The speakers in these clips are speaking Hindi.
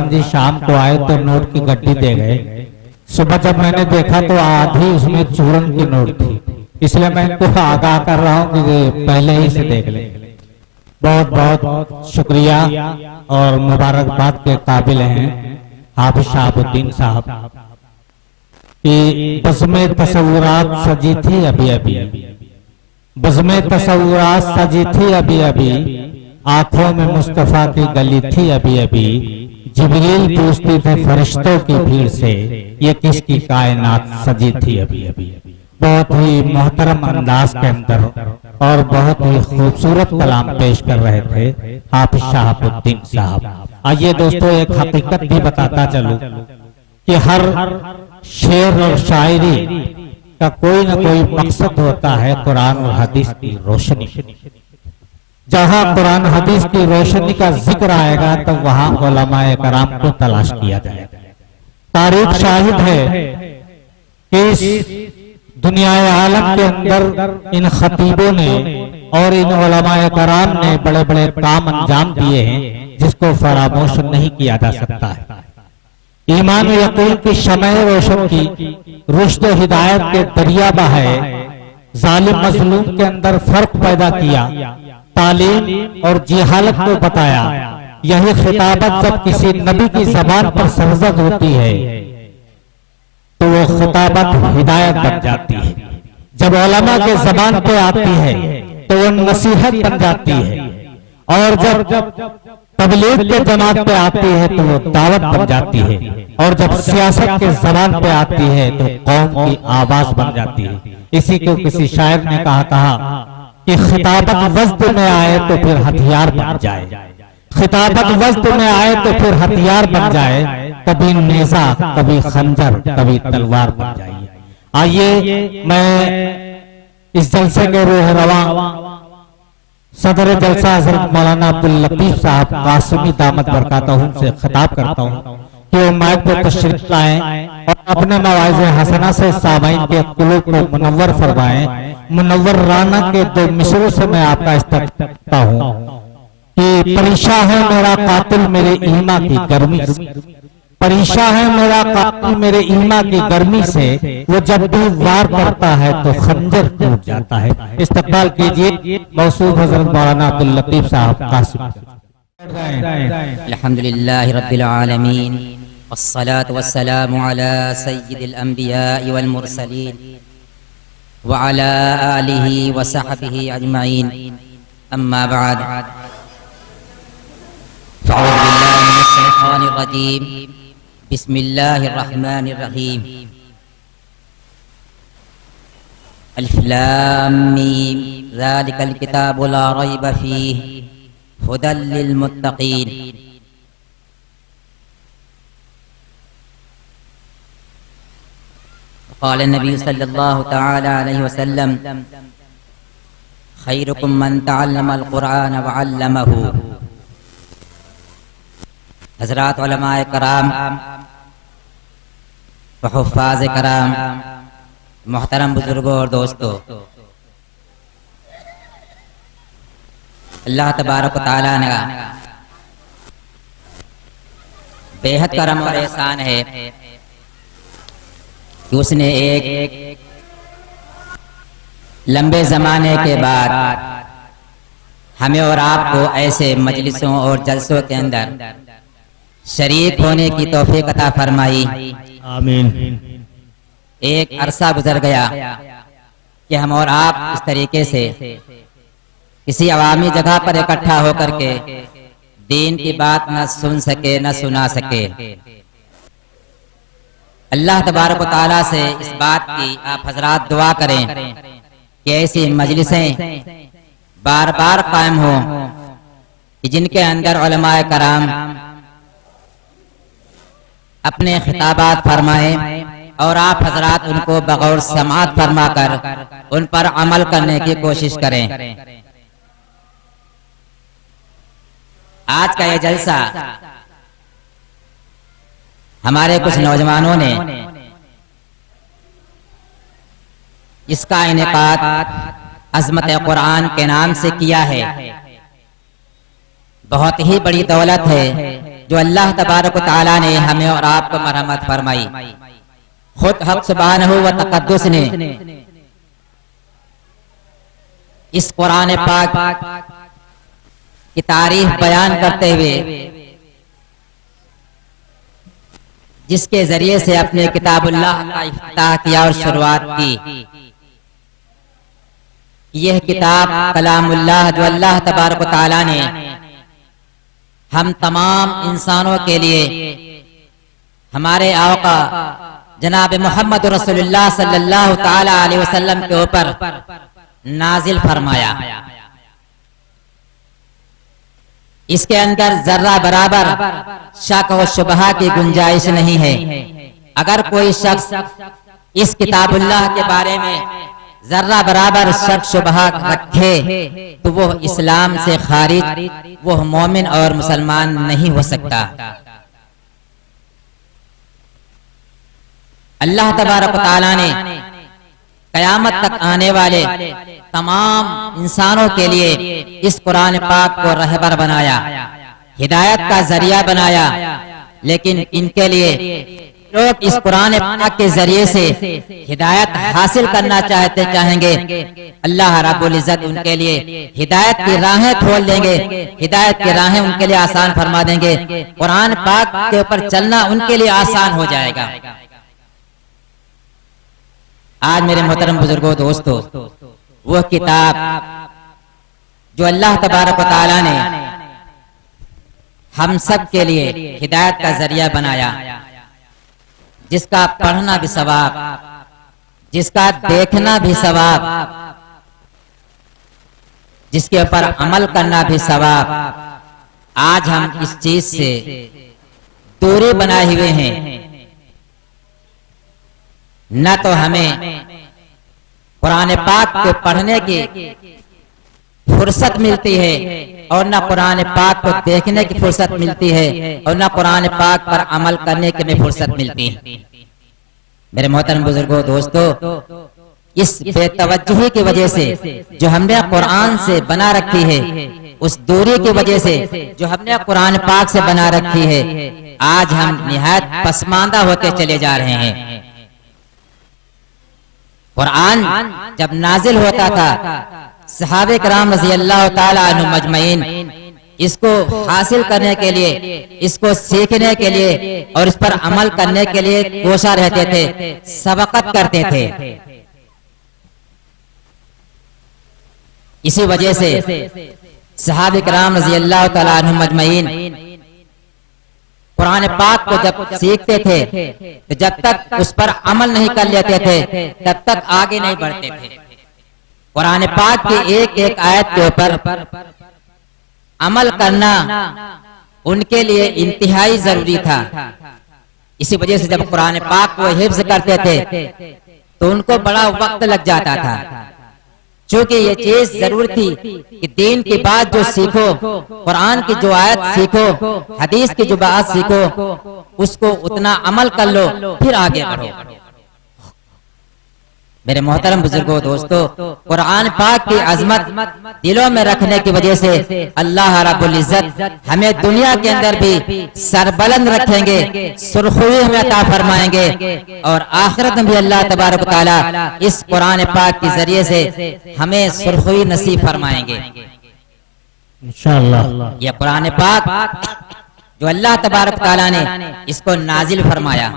प्रधान जी शाम को आए तो नोट की गड्डी दे गए। सुबह जब मैंने देखा तो आधी उसमें चूरन की नोट थी, इसलिए मैं इनको आगाह कर रहा हूँ कि पहले ही से देख लें। बहुत बहुत शुक्रिया और मुबारकबाद के काबिल हैं हाफिज शहाबुद्दीन साहब कि बज़्म तसव्वुरात सजी थी अभी अभी, बज़्म तसव्वुरात सजी थी अभी अभी, आंखों में मुस्तफा की गली थी अभी अभी, जिब्रील पूछते थे फरिश्तों की भीड़ से ये किसकी कायनात सजी थी अभी अभी। बहुत ही मोहतरम अंदाज के अंदर और बहुत ही खूबसूरत कलाम पेश कर रहे थे हाफिज शहाबुद्दीन साहब। आइए दोस्तों एक हकीकत भी बताता चलूं कि हर शेर और शायरी का कोई ना कोई मकसद होता है कुरान और हदीस की रोशनी। जहां कुरान हदीस की रोशनी का जिक्र आएगा तो वहां उलमाए कराम को तलाश किया जाएगा। तारीख शाहिद है कि इस दुनिया आलम के अंदर इन खतीबों ने और इन उलमाए कराम ने बड़े बड़े काम अंजाम दिए हैं जिसको फरामोश नहीं किया जा सकता है। ईमान और यकीन की शमअ रोशन की, रुश्द और हिदायत के दरिया बहाए, जालिम मजलूम के अंदर फर्क पैदा किया, तालीम और जिहालत को बताया। यही खिताबत जब किसी नबी की जबान पर सरजद होती है तो वो खिताबत हिदायत बन जाती है। जब उलमा के जबान पे आती है तो वो नसीहत बन जाती है, और जब तबलीग के जमात पे आती है तो वो दावत बन जाती है, और जब सियासत के जबान पे आती है तो कौम की आवाज बन जाती है। इसी को किसी शायर ने कहा कि खिताबत वज़्द में आए तो फिर हथियार बन जाए, खिताबत वज़्द में आए तो फिर हथियार बन जाए, कभी नेज़ा कभी खंजर कभी तलवार बन जाए। आइए मैं इस जलसे के रूह रवां सदर जलसा हज़रत मौलाना अब्दुल लतीफ साहब कासिमी दामत बरकातहू से खिताब करता हूँ कि वो माइक पर तशरीफ लाएं और अपने मवाइज़ हसना से सामाईन के कुलूब को मुनव्वर फरमाएं। मुनव्वर राना के दो मिसरों से मैं आपका इस्तक़बाल करता हूँ कि परेशान है मेरा कातिल मेरे ईमा की गर्मी, परेशान है मेरा कातिल मेरे ईमा की गर्मी से, वो जब भी वार करता है तो खंजर टूट जाता है। इस्तक़बाल कीजिए मौसूफ हज़रत मौलाना अब्दुल लतीफ साहब कासिम। अल्हम्दुलिल्लाहि रब्बिल आलमीन वस्सलातु वस्सलामु अला सय्यिदिल अंबिया'i वल मुरसलीन व अला आलिहि व सहबिहि अजमईन, अम्मा बाद। अऊज़ु बिल्लाहि मिनश शैतानिर रजीम, बिस्मिल्लाहिर रहमानिर रहीम। अलिफ लाम मीम, ज़ालिकल किताबु ला रैब फीहि हुदल लिल मुत्तक़ीन। क़ाल नबी सल्लल्लाहु तआला अलैहि वसल्लम खैरुकुम मन तअल्लमल कुरान व अल्लमहु। हज़रात उलमाए कराम व हुफ़्फ़ाज़ कराम, मोहतरम बुजुर्गों और दोस्तों, अल्लाह तबारक व तआला ने बेहद करम और एहसान है कि उसने एक लंबे ज़माने के बाद हमें और आपको ऐसे मजलिसों और जलसों के अंदर शरीक होने की तौफीक अता फरमाई। आमीन। एक अरसा गुजर गया कि हम और आप इस तरीके से किसी अवामी जगह पर इकट्ठा होकर के दीन की बात न सुन सके न सुना सके। अल्लाह तबारक व तआला से इस बात की आप हजरात दुआ करें कि ऐसी मजलिसें बार बार कायम हो कि जिनके अंदर उलमाए कराम अपने खिताबात फरमाएं और आप हजरात उनको बगौर समाअत फरमा कर उन पर अमल करने की कोशिश करें। आज का यह जलसा हमारे कुछ नौजवानों ने इसका इनेकाद अज़मत कुरान के नाम से किया है। बहुत ही बड़ी दौलत है जो अल्लाह तबारक व तआला ने हमें और आपको मरहमत फरमाई। खुद हक सुब्हानहू व तक़द्दुस ने इस कुरान पाक की तारीफ बयान करते हुए जिसके जरिए से अपने किताबुल्लाह का इफ्तिताह किया और शुरुआत की, यह किताब कलामुल्लाह जो अल्लाह तबारक व तआला ने हम तमाम इंसानों के लिए हमारे आका जनाब मोहम्मद रसूलुल्लाह सल्लल्लाहु तआला अलैहि वसल्लम के ऊपर नाजिल फरमाया। इसके अंदर जर्रा बराबर शक और शुबहा की गुंजाइश नहीं है। अगर कोई शख्स इस किताबुल्लाह के बारे में जर्रा बराबर शक शुबहा रखे तो वो इस्लाम से खारिज, वो मोमिन और मुसलमान नहीं हो सकता। अल्लाह तबारक व तआला ने कयामत तक आने वाले तमाम इंसानों के लिए इस कुरान पाक को रहबर बनाया, हिदायत का जरिया बनाया। लेकिन इनके लिए लोग इस कुरान पाक के जरिए से हिदायत हासिल करना चाहेंगे, अल्लाह रब्बुल इज्जत उनके लिए हिदायत की राहें खोल देंगे, हिदायत की राहें उनके लिए आसान फरमा देंगे। कुरान पाक के ऊपर चलना उनके लिए आसान हो जाएगा। आज मेरे मोहतरम बुजुर्गों दोस्तों, वो किताब जो अल्लाह तबारक व तआला ने हम सब के लिए हिदायत का जरिया बनाया, जिसका पढ़ना भी सवाब, जिसका देखना भी सवाब, जिसके ऊपर अमल करना भी सवाब, आज हम इस चीज से दूरी बनाए हुए हैं। न तो हमें कुरान पाक को पढ़ने की फुर्सत मिलती है और न कुरान पाक को देखने की फुर्सत मिलती है और न कुरान पाक पर अमल करने की भी फुर्सत मिलती है। मेरे मोहतरम बुजुर्गों दोस्तों, इस बेतवज्जोही की वजह से जो हमने कुरान से बना रखी है, उस दूरी की वजह से जो हमने कुरान पाक से बना रखी है, आज हम निहायत पसमानदा होते चले जा रहे हैं। कुरान जब नाजिल होता था, सहाबे किराम रज़ी अल्लाह ताला अन्हुम मजमईन इसको हासिल करने के लिए, इसको सीखने के लिए और इस पर अमल करने के लिए कोशा रहते थे, सबकत करते थे। इसी वजह से सहाबे किराम रज़ी अल्लाह ताला अन्हुम मजमईन कुरान पाक को जब सीखते थे तो जब तक उस पर अमल नहीं कर लेते थे तब तक आगे नहीं बढ़ते थे। कुरान पाक की एक एक आयत के ऊपर अमल करना उनके लिए इंतहाई जरूरी था। इसी वजह से जब कुरान पाक को हिफ्ज करते थे तो उनको बड़ा वक्त लग जाता था, क्योंकि ये चीज जरूर थी कि दीन की बात जो सीखो, कुरान की जो आयत सीखो, हदीस की जो बात सीखो, उसको उतना अमल कर लो, फिर आगे बढ़ो। मेरे मोहतरम बुजुर्गों दोस्तों, कुरान पाक की अजमत दिलों में रखने की वजह से अल्लाह रब्बुल इज्जत हमें दुनिया के अंदर भी सरबलंद रखेंगे, सुरखुई हमें अता फरमाएंगे और आखिरत में भी अल्लाह तबारक व तआला इस कुरान पाक के जरिए से हमें सुरखुई नसीब फरमाएंगे इंशाअल्लाह। यह कुरान पाक जो अल्लाह तबारक व तआला ने इसको नाजिल फरमाया,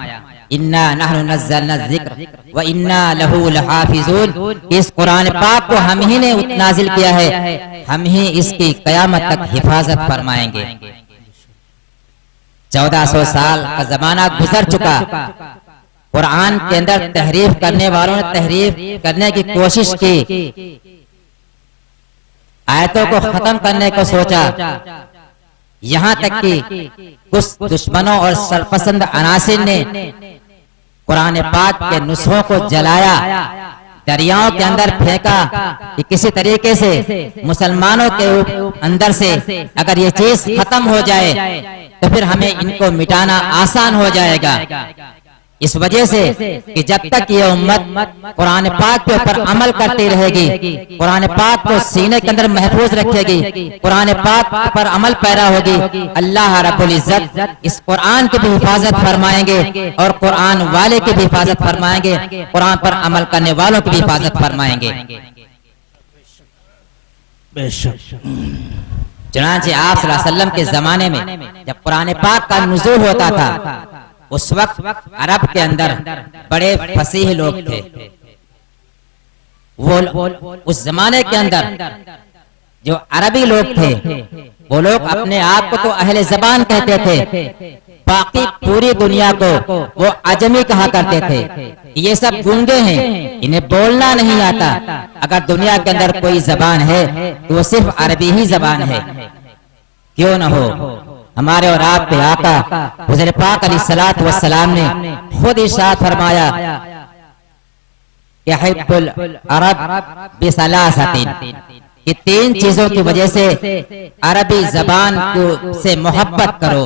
इन्ना नहनु नज़्ज़लना ज़िक्र व इन्ना लहू लहाफ़िज़ून, इस कुरान पाक को हम ही ने नाजिल किया है, हम ही इसकी कयामत तक हिफाजत फरमाएंगे। 1400 साल का जमाना गुजर चुका, कुरान के अंदर तहरीफ करने वालों ने तहरीफ करने की कोशिश की, आयतों को खत्म करने को सोचा, यहाँ तक कि कुछ दुश्मनों और सरपसंद अनासिर ने कुरान पाक के नुस्खों को जलाया, दरियाओं के अंदर फेंका कि किसी तरीके से मुसलमानों के अंदर से अगर ये चीज खत्म हो जाए तो फिर हमें इनको मिटाना आसान हो जाएगा। इस वजह से कि जब तक ये उम्मत कुरान पाक के ऊपर अमल करती रहेगी, कुरान पाक को सीने के अंदर महफूज रखेगी, कुरान पाक पर अमल पैरा होगी, अल्लाह रब्बुल इज्जत इस कुरान की भी हिफाजत फरमाएंगे और कुरान वाले की भी हिफाजत फरमाएंगे, कुरान पर अमल करने वालों की भी हिफाजत फरमाएंगे। चुनांचे आप सल्लल्लाहु अलैहि वसल्लम के जमाने में जब कुरान पाक का नुज़ूल होता था, उस वक्त अरब के अंदर बड़े फसीह लोग थे। वो उस जमाने के अंदर जो अरबी लोग थे, वो लोग अपने आप को तो अहले ज़बान कहते थे, बाकी पूरी दुनिया को वो अजमी कहा करते थे। ये सब गूंगे हैं, इन्हें बोलना नहीं आता। अगर दुनिया के अंदर कोई जबान है तो वो सिर्फ अरबी ही जबान है। क्यों न हो, हमारे और आपके आका हुज़ूर पाक अलैहिस्सलातु वस्सलाम ने खुद इरशाद फरमाया यहिब्बुल अरब बिसलासतिन, कि 3 चीजों की वजह से अरबी जबान से मोहब्बत करो,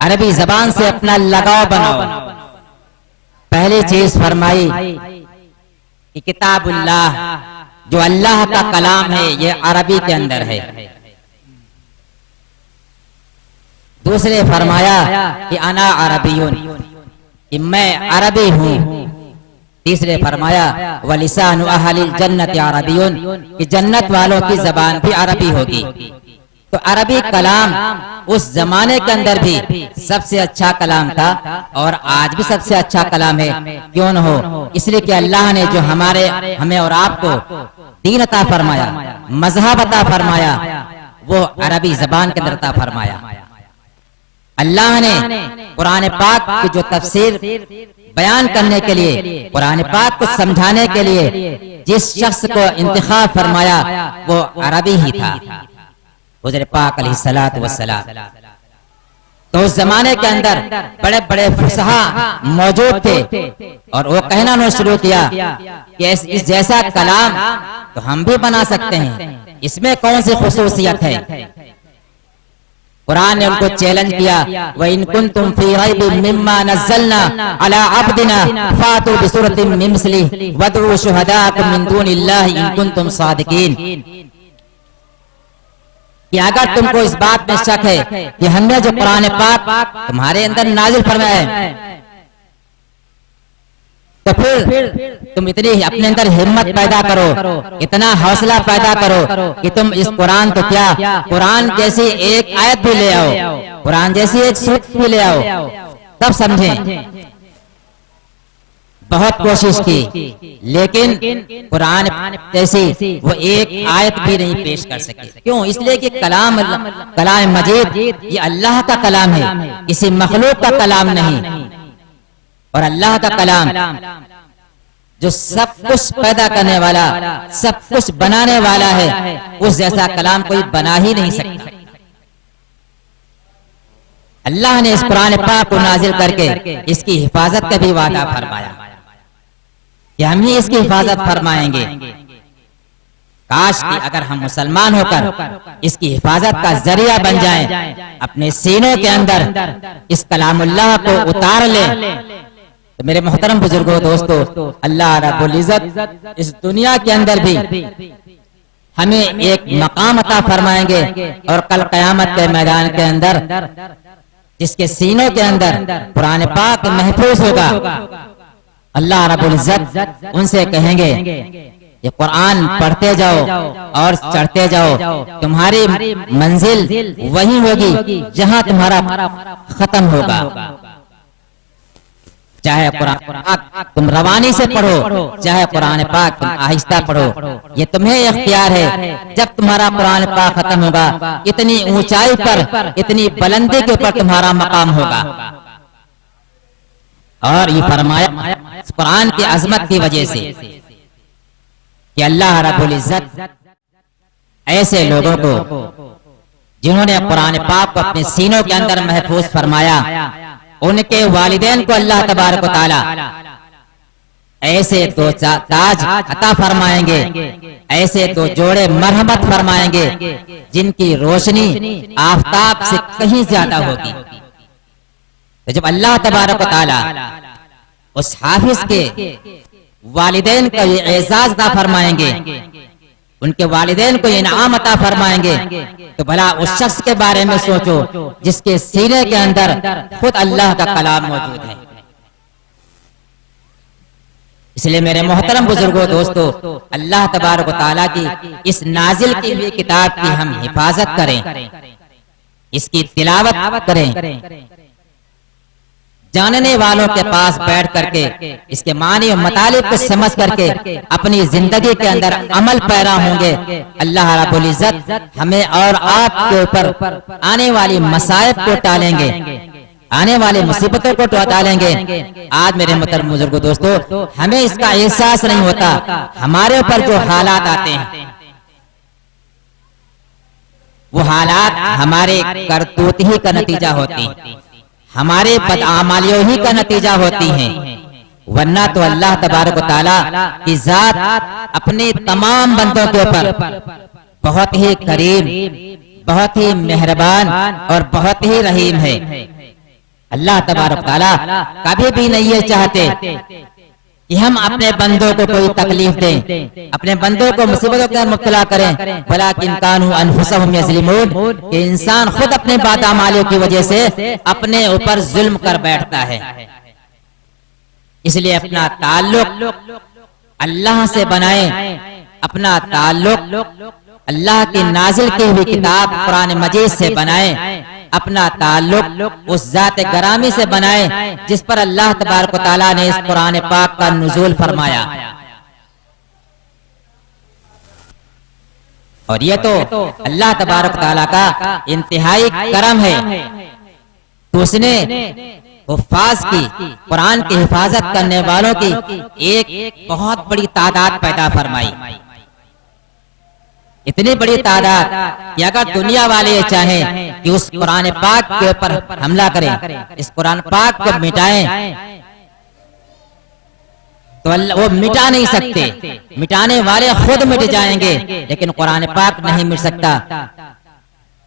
अरबी जबान से अपना लगाव बनाओ। पहली चीज फरमाई कि किताबुल्लाह, जो अल्लाह का कलाम है, ये अरबी के अंदर है। दूसरे फरमाया कि अना अरबियुन, कि मैं अरबी हूँ। तीसरे फरमाया वलिसानु अहलिल जन्नत अरबियुन, कि जन्नत वालों की जबान भी अरबी होगी। तो अरबी कलाम उस जमाने के अंदर भी सबसे अच्छा कलाम था और आज भी सबसे अच्छा कलाम है। क्यों न हो, इसलिए कि अल्लाह ने जो हमें और आपको दीन अता फरमाया, मजहब अता फरमाया, वो अरबी जबान के अंदर अता फरमाया। अल्लाह ने कुरान पाक की जो तफसीर बयान करने के लिए, कुरान पाक को समझाने के लिए जिस शख्स को इंतखाब फरमाया वो अरबी ही था, हुज़ूर पाक अलैहिस्सलातु वस्सलाम। तो उस जमाने के अंदर बड़े बड़े फुसहा मौजूद थे और वो कहना उन्होंने शुरू किया कि इस जैसा कलाम तो हम भी बना सकते हैं, इसमें कौन सी खुसूसियत है। कुरान ने उनको चैलेंज किया, व इन कुंतुम फी रैबिम मिम्मा नज़्ज़लना अला अब्दिना फातू बिसूरतिम मिन मिस्लिही वदऊ शुहदाकुम मिन दूनिल्लाहि इन कुंतुम सादिकीन, कि अगर तुमको इस बात में शक है कि हमने जो कुरान पाक तुम्हारे अंदर नाजिल फरमाया है, तो फिर तुम इतनी अपने अंदर हिम्मत पैदा करो, इतना हौसला पैदा करो कि तुम इस कुरान को क्या, कुरान जैसी एक आयत भी ले आओ, कुरान जैसी एक सूरत भी ले आओ, तब समझें। बहुत कोशिश की, लेकिन कुरान जैसी वो एक आयत भी नहीं पेश कर सके। क्यों? इसलिए कि कलाम मजीद ये अल्लाह का कलाम है, किसी मखलूक का कलाम नहीं। और अल्लाह का कलाम जो सब कुछ पैदा करने वाला, सब कुछ बनाने वाला है, उस जैसा कलाम कोई बना ही नहीं सकता। अल्लाह ने इस कुरान पाक को नाजिल करके इसकी हिफाजत का भी वादा फरमाया कि हम ही इसकी हिफाजत फरमाएंगे। काश कि अगर हम मुसलमान होकर इसकी हिफाजत का जरिया बन जाएं, अपने सीनों के अंदर इस कलामुल्लाह को उतार लें। तो मेरे मोहतरम बुजुर्गों, दोस्तों, अल्लाह रब्बुल इज्जत इस दुनिया के अंदर भी हमें एक मकाम अता फरमाएंगे और कल कयामत के मैदान के अंदर जिसके सीनों के अंदर कुरान पाक महफूज होगा, अल्लाह रब्बुल इज्जत उनसे कहेंगे ये कुरान पढ़ते जाओ और चढ़ते जाओ, तुम्हारी मंजिल वही होगी जहां तुम्हारा खत्म होगा। चाहे कुरान पाक तुम रवानी से पढ़ो, चाहे कुरान पाक तुम आहिस्ता पढ़ो, ये तुम्हें इख्तियार है। जब तुम्हारा कुरान पाक खत्म होगा, इतनी ऊंचाई पर, इतनी बुलंदी के ऊपर तुम्हारा मकाम होगा। और ये फरमाया कुरान की अजमत की वजह से कि अल्लाह रब्बुल इज्जत ऐसे लोगों को जिन्होंने कुरान पाक को अपने सीनों के अंदर महफूज फरमाया, उनके वालिदैन को अल्लाह तबारक व तआला ऐसे दो ताज अता फरमाएंगे, ऐसे दो जोड़े मरहमत फरमाएंगे जिनकी रोशनी आफताब से कहीं ज्यादा होगी। तो जब अल्लाह तबारक व तआला उस हाफिज के वालिदैन का ये एजाज अता फरमाएंगे, उनके वालिदैन को इनाम अता फरमाएंगे, तो भला उस शख्स के बारे में सोचो जिसके सीने के अंदर खुद अल्लाह का कलाम मौजूद है। इसलिए मेरे मोहतरम बुजुर्गों, दोस्तों, अल्लाह तबारक व तआला की इस नाजिल की हुई किताब की हम हिफाजत करें, इसकी तिलावत करें, जानने वालों के पास बैठ करके इसके मानी और मतालिब को समझ करके अपनी जिंदगी के अंदर अमल पैरा होंगे। अल्लाह रब्बुल इज्जत हमें और आपके ऊपर आने वाली मसाइब को टालेंगे, आने वाली मुसीबतों को टालेंगे। आज मेरे मोहतरम बुजुर्गों, दोस्तों, हमें इसका एहसास नहीं होता। हमारे ऊपर जो हालात आते हैं वो हालात हमारे करतूत ही का नतीजा होती हैं, हमारे बदआमालियों ही का नतीजा होती हैं। वरना तो अल्लाह तबारक व तआला की जात अपने तमाम बंदों के ऊपर बहुत ही करीम, बहुत ही मेहरबान और बहुत ही रहीम है। अल्लाह तबारक व तआला कभी भी नहीं ये चाहते कि हम अपने बंदों को कोई तकलीफ दें, अपने बंदों को मुसीबतों के अंदर मुब्तला करें। वलाकिन कानू अनफुसहुम यज़लिमून, कि इंसान खुद अपने बदआमालियों की वजह से अपने ऊपर जुल्म कर बैठता है। इसलिए अपना ताल्लुक अल्लाह से बनाएं, अपना ताल्लुक अल्लाह की नाजिल की हुई किताब कुरान मजीद से बनाएं, अपना ताल्लुक उस जात गरामी से बनाएं जिस पर अल्लाह तबारक व तआला ने इस कुरान पाक का नुज़ूल फरमाया। और ये तो अल्लाह तबारक व तआला का इंतहाई करम है तो उसने हुफ्फाज की, कुरान की हिफाजत करने वालों की एक बहुत बड़ी तादाद पैदा फरमाई। इतनी बड़ी तादाद कि अगर दुनिया वाले ये चाहें कि उस कुरान पाक के ऊपर हमला करें, इस कुरान पाक को मिटाएं, तो वो मिटा नहीं सकते। मिटाने वाले खुद मिट जाएंगे, लेकिन कुरान पाक नहीं मिट सकता।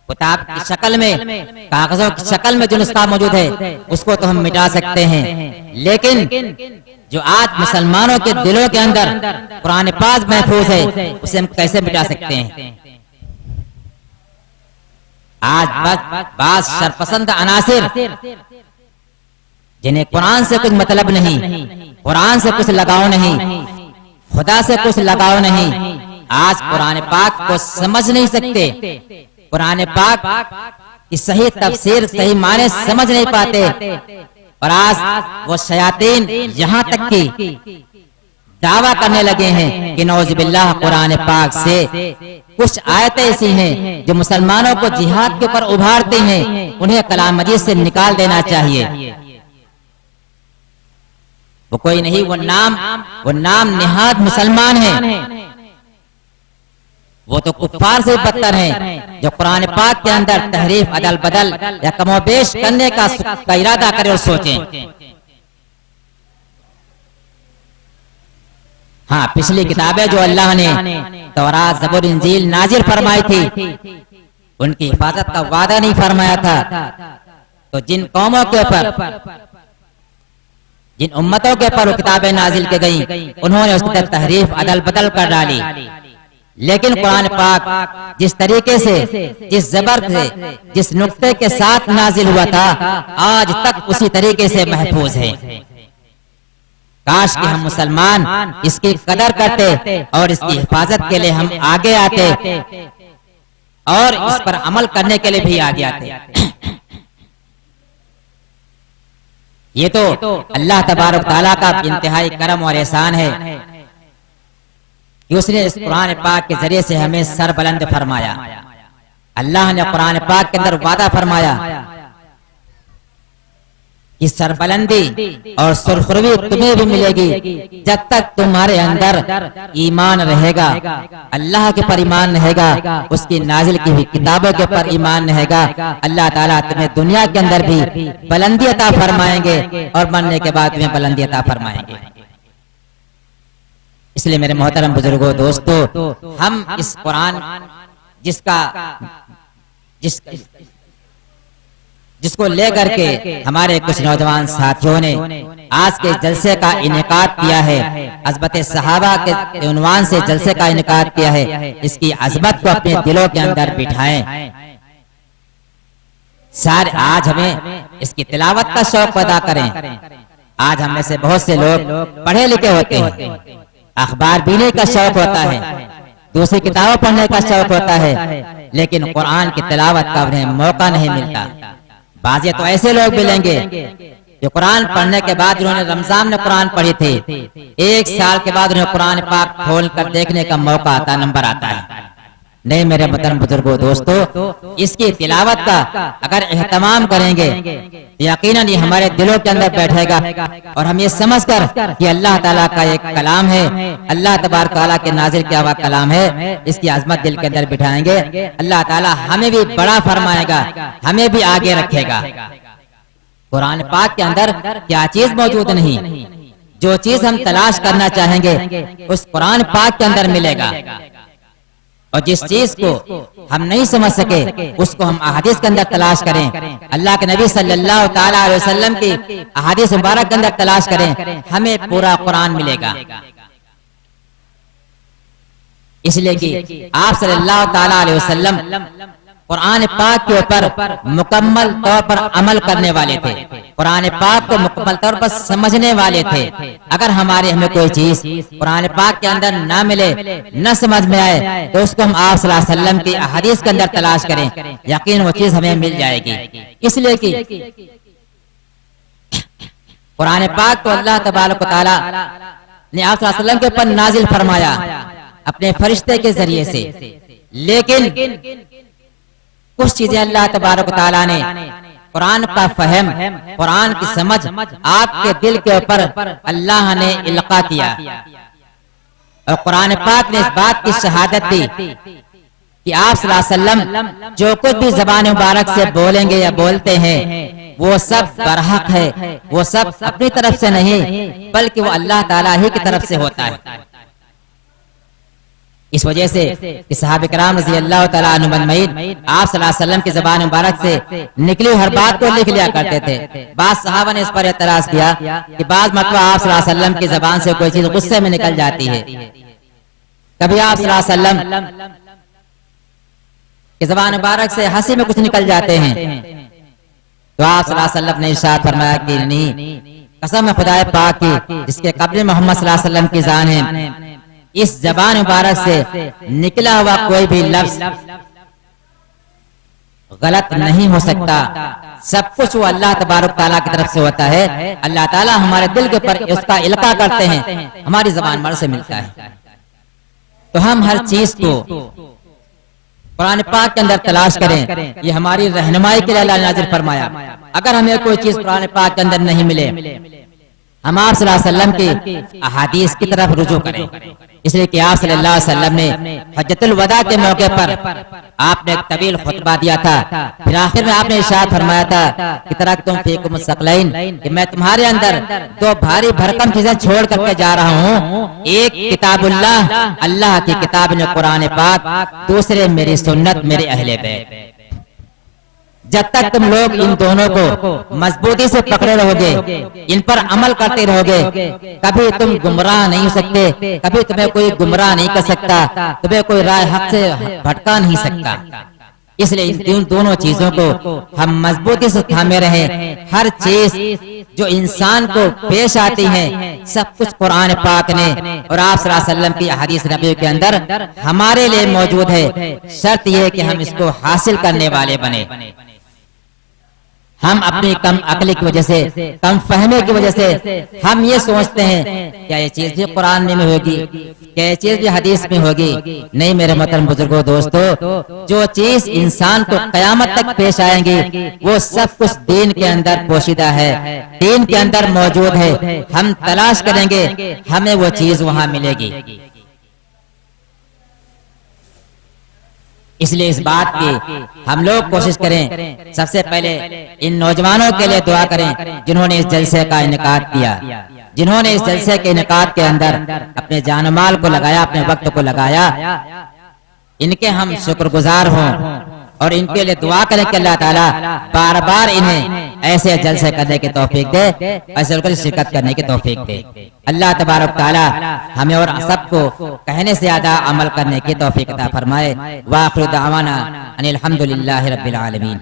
किताब की शक्ल में, कागजों की शक्ल में जो नुस्खा मौजूद है उसको तो हम मिटा सकते हैं, लेकिन जो आज मुसलमानों के दिलों के अंदर कुरान पाक महफूज है उसे हम कैसे मिटा सकते हैं। आज बात शरपसंद अनासिर जिन्हें कुरान से कुछ मतलब नहीं, कुरान से कुछ लगाव नहीं, खुदा से कुछ लगाव नहीं, आज कुरान पाक को समझ नहीं सकते, कुरान पाक की सही तफसीर, सही माने समझ नहीं पाते। और आज वो शयातीन यहाँ तक की दावा करने लगे हैं कि नौज़ुबिल्लाह कुरान पाक से कुछ आयतें ऐसी हैं जो मुसलमानों को जिहाद के ऊपर उभारती हैं, उन्हें कलाम मजीद से निकाल देना चाहिए। वो कोई नहीं, वो नाम निहाद मुसलमान है, वो तो कुफ्फार से बदतर हैं जो कुरान पाक के अंदर तहरीफ, अदल बदल या कमोबेश करने का इरादा करें और सोचें। हाँ, पिछली किताबें जो अल्लाह ने तौरात, ज़बूर, इंजील नाजिल फरमाई थी, उनकी हिफाजत का वादा नहीं फरमाया था। तो जिन कौमों के ऊपर, जिन उम्मतों के ऊपर वो किताबें नाजिल की गई, उन्होंने उसके अंदर तहरीफ, अदल बदल कर डाली। लेकिन कुरान पाक जिस तरीके से, जिस जबर से, जिस नुक्ते के साथ नाजिल हुआ था, आज तक उसी तरीके से महफूज है। काश कि हम मुसलमान इसकी कदर करते और इसकी हिफाजत के लिए हम आगे आते और इस पर अमल करने के लिए भी आगे आते। ये तो अल्लाह तबारक तआला का इंतहाई करम और एहसान है कि उसने इस कुरान पाक के जरिए से हमें सर बुलंद फरमाया। अल्लाह ने कुरान पाक के अंदर वादा फरमाया कि सरबलंदी और सुरखुरवी तुम्हें भी मिलेगी जब तक तुम्हारे अंदर ईमान रहेगा, अल्लाह के पर ईमान रहेगा, उसकी नाजिल की हुई किताबों के ऊपर ईमान रहेगा। अल्लाह ताला तुम्हें दुनिया के अंदर भी बुलंदी अता फरमाएंगे और मरने के बाद तुम्हें बुलंदी अता फरमाएंगे। इसलिए मेरे मोहतरम बुजुर्गों, दोस्तों, हम इस कुरान जिसका जिसको लेकर के हमारे कुछ नौजवान साथियों ने आज के जलसे का इनेकाद किया है, अज़मत सहाबा के उन्वान से जलसे का इनेकाद किया है। इसकी अज़मत को अपने दिलों के अंदर बिठाएं। सारे आज हमें इसकी तिलावत का शौक पैदा करें। आज हम में से बहुत से लोग पढ़े लिखे होते हैं, अखबार पढ़ने का शौक होता है, दूसरी किताबें पढ़ने का शौक होता है, लेकिन कुरान की तिलावत का उन्हें मौका नहीं मिलता। बाज़े तो ऐसे लोग मिलेंगे जो कुरान पढ़ने के बाद उन्होंने रमजान में कुरान पढ़ी थी, एक साल के बाद उन्हें कुरान पाक खोल कर देखने का मौका आता, नंबर आता है। नहीं मेरे मोहतरम बुजुर्गों दोस्तों, इसकी तिलावत का अगर एहतमाम करेंगे यकीनन ये हमारे दिलों के अंदर बैठेगा और हम ये समझकर कि अल्लाह ताला का एक कलाम है, अल्लाह तबारक तआला के नाज़िल किया हुआ कलाम है, इसकी अज़मत दिल के अंदर बिठाएंगे, अल्लाह ताला हमें भी बड़ा फरमाएगा, हमें भी आगे रखेगा। कुरान पाक के अंदर क्या चीज मौजूद नहीं, जो चीज हम तलाश करना चाहेंगे उस कुरान पाक के अंदर मिलेगा, और जिस चीज को हम नहीं समझ सके उसको हम अहादीस के अंदर तलाश करें, अल्लाह के नबी सल्लल्लाहु ताला अलैहि वसल्लम की अहादीस मुबारक के अंदर तलाश करें, हमें पूरा कुरान मिलेगा। इसलिए कि आप सल्लल्लाहु ताला अलैहि वसल्लम कुरान पाक के ऊपर मुकम्मल तौर पर अमल करने वाले थे, कुरान पाक को मुकम्मल तौर पर समझने वाले थे। अगर हमें कोई चीज कुरान पाक के अंदर ना मिले, न समझ में आए, तो उसको हम आप सल्लल्लाहु अलैहि वसल्लम की हदीस के अंदर तलाश करें, यकीन वो चीज हमें मिल जाएगी। इसलिए कि कुरान पाक तो अल्लाह तबारक व तआला ने आप सल्लल्लाहु अलैहि वसल्लम के ऊपर नाजिल फरमाया अपने फरिश्ते के जरिए से, लेकिन कुछ चीजें अल्लाह तबारक व तआला ने कुरान का फहम, कुरान की समझ आपके दिल के ऊपर अल्लाह ने इल्का किया, और कुरान पाक ने इस बात की शहादत दी कि आप सल्लल्लाहु अलैहि वसल्लम जो कुछ भी ज़बान मुबारक से बोलेंगे या बोलते हैं वो सब बरहक है, वो सब अपनी तरफ से नहीं बल्कि वो अल्लाह ताला ही की तरफ से होता है। इस वजह से सहाबा किराम रज़ी अल्लाह तआला अन्हुम अजमईन आप सल्लल्लाहु अलैहि वसल्लम की ज़बान मुबारक से निकली हर बात को लिख लिया करते थे। बाद सहाबा ने इस पर एतराज किया कि बाद मतलब आप सल्लल्लाहु अलैहि वसल्लम की ज़बान से कोई चीज गुस्से में निकल जाती है, कभी आप सल्लल्लाहु अलैहि वसल्लम की ज़बान मुबारक से हंसी में कुछ निकल जाते हैं, तो आप सल्लल्लाहु अलैहि वसल्लम ने इरशाद फरमाया कि नहीं, कसम है खुदाए पाक की जिसके कब्र मोहम्मद सल्लल्लाहु अलैहि वसल्लम की जान है, इस ज़बान मुबारक से निकला हुआ कोई भी लफ्ज गलत नहीं हो सकता। सब कुछ वो अल्लाह तबारक तआला की तरफ से होता है। अल्लाह ताला हमारे दिल के ऊपर उसका इल्का करते हैं, हमारी ज़बान मुबारक से मिलता है। तो हम हर चीज को कुरान पाक के अंदर तलाश करें, ये हमारी रहनुमाई के लिए अल्लाह ने नाज़िल फरमाया। अगर हमें कोई चीज कुरान पाक के अंदर नहीं मिले, हम आप सल्लल्लाहु अलैहि वसल्लम की अहादीस की तरफ रुजू करें। इसलिए कि आप सल्लल्लाहु अलैहि वसल्लम ने हज्जतुल वदा के मौके पर आपने एक तवील खुतबा दिया था, फिर आखिर में आपने इरशाद फरमाया था कि तरक्तुम फीकुम सक़लैन, कि मैं तुम्हारे अंदर दो भारी भरकम चीजें छोड़ करके जा रहा हूँ, एक किताबुल्लाह अल्लाह की किताब ने कुरान पाक, दूसरे मेरी सुन्नत मेरे अहले बैत। जब तक तुम लोग इन दोनों को मजबूती से पकड़े रहोगे, इन पर अमल करते रहोगे, कभी तुम गुमराह नहीं हो सकते, कभी तुम्हें कोई गुमराह नहीं कर सकता, तुम्हें कोई राह हक से भटका नहीं सकता। इसलिए इन दोनों चीजों को हम मजबूती से थामे रहें। हर चीज जो इंसान को पेश आती है सब कुछ कुरान पाक ने और आप सल्लल्लाहु अलैहि वसल्लम की हदीस नबी के अंदर हमारे लिए मौजूद है। शर्त यह है कि हम इसको हासिल करने वाले बने। हम अपनी कम अक्ल की वजह से, कम फहमे की वजह से हम ये सोचते हैं क्या ये चीज भी कुरान में होगी, क्या ये चीज भी हदीस में होगी। नहीं मेरे मोहतरम बुजुर्गों दोस्तों, जो चीज इंसान को कयामत तक पेश आएंगी वो सब कुछ दीन के अंदर पोशीदा है, दीन के अंदर मौजूद है। हम तलाश करेंगे, हमें वो चीज वहां मिलेगी। इसलिए इस बात की हम लोग कोशिश करें, सबसे पहले इन नौजवानों के लिए दुआ करें जिन्होंने इस जलसे का इनेकाद किया, जिन्होंने इस जलसे के इनेकाद के अंदर अपने जान माल को लगाया, अपने वक्त को लगाया। इनके हम शुक्रगुजार हों, और इनके लिए दुआ करें कि अल्लाह ताला बार बार इन्हें ऐसे जलसे करने की तौफीक दे, ऐसे शिरकत करने की तौफीक दे। अल्लाह तबारक ताला हमें और सबको कहने से ज्यादा अमल करने की तौफीक अता फरमाए। वाखिर दावाना अनिल हम्दुलिल्लाहि रब्बिल आलमीन।